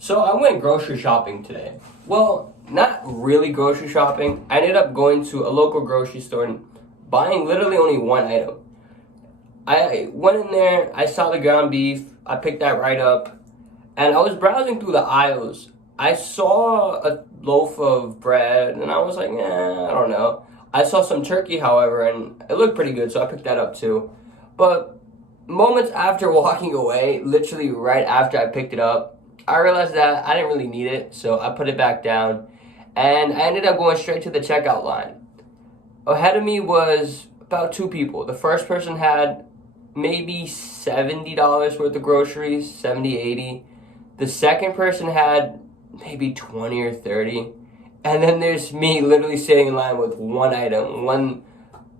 So I went grocery shopping today. Well, not really grocery shopping. I ended up going to a local grocery store and buying literally only one item. I went in there, I saw the ground beef, I picked that right up, and I was browsing through the aisles. I saw a loaf of bread, and I was like, I don't know. I saw some turkey, however, and it looked pretty good, so I picked that up too. But moments after walking away, literally right after I picked it up, I realized that I didn't really need it, so I put it back down, and I ended up going straight to the checkout line. Ahead of me was about two people. The first person had maybe $70 worth of groceries, 70, 80. The second person had maybe 20 or 30. And then there's me literally sitting in line with one item, 1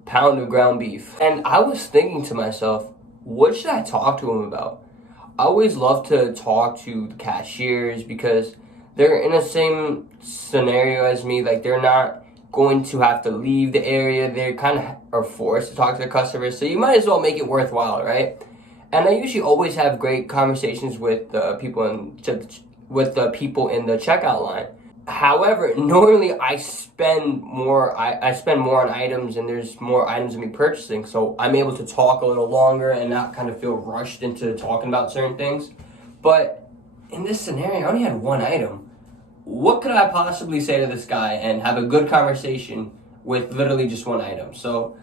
pound of ground beef. And I was thinking to myself, what should I talk to him about? I always love to talk to the cashiers because they're in the same scenario as me. Like, they're not going to have to leave the area. They kind of are forced to talk to the customers. So you might as well make it worthwhile, right? And I usually always have great conversations with the people in the checkout line. However, normally I spend more on items, and there's more items than me purchasing, so I'm able to talk a little longer and not kind of feel rushed into talking about certain things. But in this scenario, I only had one item. What could I possibly say to this guy and have a good conversation with literally just one item? So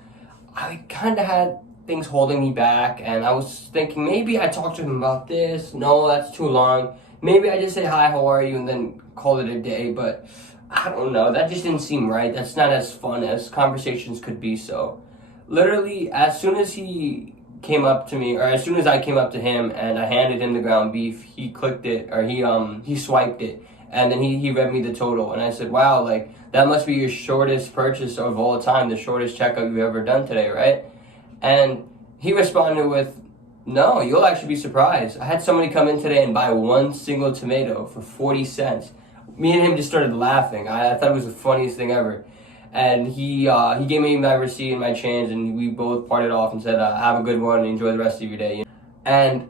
I kind of had things holding me back, and I was thinking maybe I talk to him about this. No, that's too long. Maybe I just say, hi, how are you, and then call it a day. But I don't know, that just didn't seem right. That's not as fun as conversations could be. So literally, as soon as he came up to me, or as soon as I came up to him and I handed him the ground beef, he clicked it, or he swiped it, and then he read me the total. And I said, wow, like, that must be your shortest purchase of all time, the shortest checkout you've ever done today, right? And he responded with, no, you'll actually be surprised. I had somebody come in today and buy one single tomato for 40 cents. Me and him just started laughing. I thought it was the funniest thing ever. And he gave me my receipt and my change, and we both parted off and said, have a good one and enjoy the rest of your day. And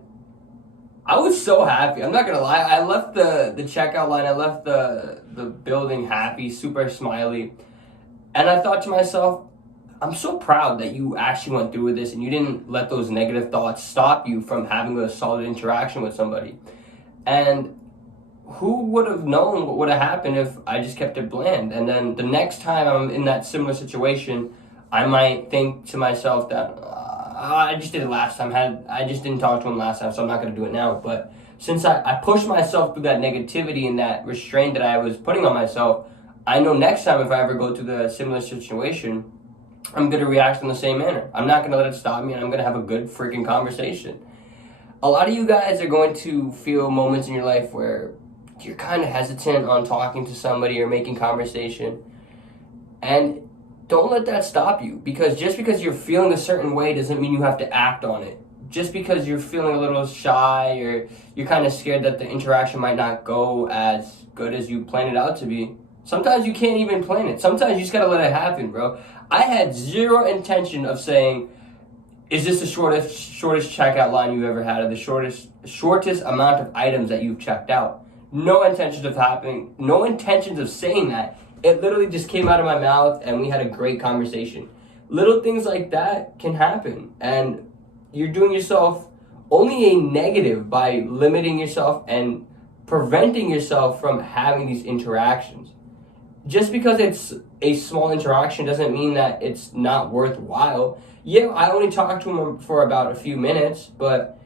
I was so happy. I'm not gonna lie. I left the checkout line. I left the building happy, super smiley. And I thought to myself, I'm so proud that you actually went through with this and you didn't let those negative thoughts stop you from having a solid interaction with somebody. And who would have known what would have happened if I just kept it bland? And then the next time I'm in that similar situation, I might think to myself that I just did it last time. I just didn't talk to him last time, so I'm not going to do it now. But since I pushed myself through that negativity and that restraint that I was putting on myself, I know next time if I ever go through the similar situation, I'm going to react in the same manner. I'm not going to let it stop me, and I'm going to have a good freaking conversation. A lot of you guys are going to feel moments in your life where you're kind of hesitant on talking to somebody or making conversation. And don't let that stop you, because just because you're feeling a certain way doesn't mean you have to act on it. Just because you're feeling a little shy or you're kind of scared that the interaction might not go as good as you planned it out to be, sometimes you can't even plan it. Sometimes you just got to let it happen, bro. I had zero intention of saying, is this the shortest checkout line you've ever had, or the shortest amount of items that you've checked out? No intentions of saying that. It literally just came out of my mouth, and we had a great conversation. Little things like that can happen, and you're doing yourself only a negative by limiting yourself and preventing yourself from having these interactions. Just because it's a small interaction doesn't mean that it's not worthwhile. Yeah, I only talked to him for about a few minutes, but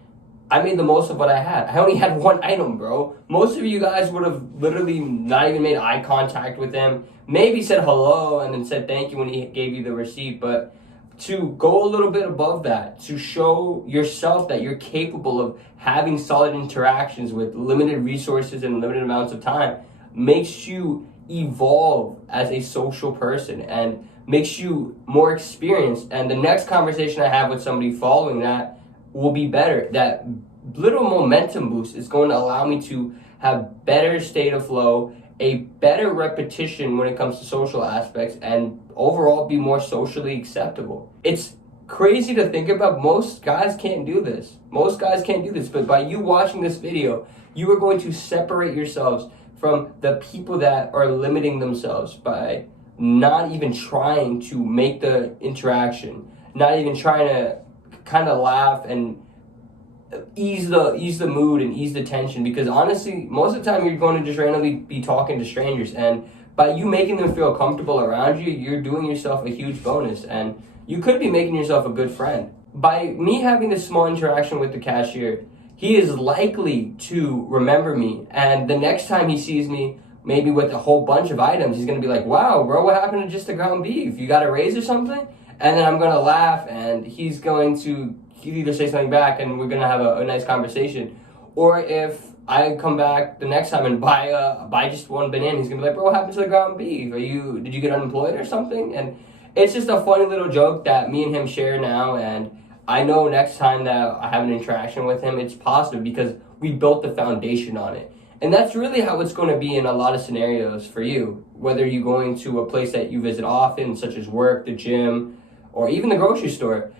I made the most of what I had. I only had one item, bro. Most of you guys would have literally not even made eye contact with him. Maybe said hello and then said thank you when he gave you the receipt. But to go a little bit above that, to show yourself that you're capable of having solid interactions with limited resources and limited amounts of time, makes you evolve as a social person and makes you more experienced. And the next conversation I have with somebody following that will be better. That little momentum boost is going to allow me to have better state of flow, a better repetition when it comes to social aspects, and overall be more socially acceptable. It's crazy to think about. Most guys can't do this. But by you watching this video, You are going to separate yourselves from the people that are limiting themselves by not even trying to make the interaction, not even trying to kind of laugh and ease the mood and ease the tension, because honestly most of the time you're going to just randomly be talking to strangers, and by you making them feel comfortable around you, you're doing yourself a huge bonus, and you could be making yourself a good friend. By me having this small interaction with the cashier, he is likely to remember me, and the next time he sees me maybe with a whole bunch of items, he's going to be like, wow bro, what happened to just the ground beef? You got a raise or something? And then I'm going to laugh, and he's going to either say something back and we're going to have a nice conversation. Or if I come back the next time and buy just one banana, he's going to be like, bro, what happened to the ground beef? Did you get unemployed or something? And it's just a funny little joke that me and him share now, and I know next time that I have an interaction with him, it's positive because we built the foundation on it. And that's really how it's going to be in a lot of scenarios for you, whether you're going to a place that you visit often, such as work, the gym, or even the grocery store.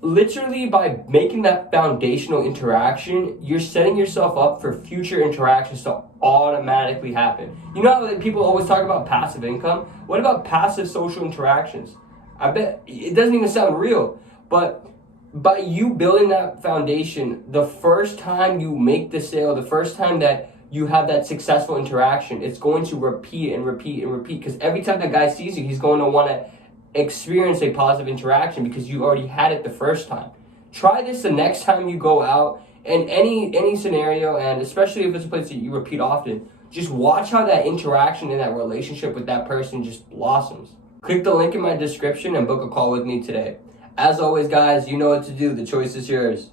Literally, by making that foundational interaction, you're setting yourself up for future interactions to automatically happen. You know how people always talk about passive income? What about passive social interactions? I bet it doesn't even sound real, but by you building that foundation, the first time you make the sale, the first time that you have that successful interaction, it's going to repeat and repeat and repeat, because every time that guy sees you, he's going to want to experience a positive interaction because you already had it the first time. Try this the next time you go out in any scenario, and especially if it's a place that you repeat often. Just watch how that interaction in that relationship with that person just blossoms. Click the link in my description and book a call with me today. As always, guys, you know what to do. The choice is yours.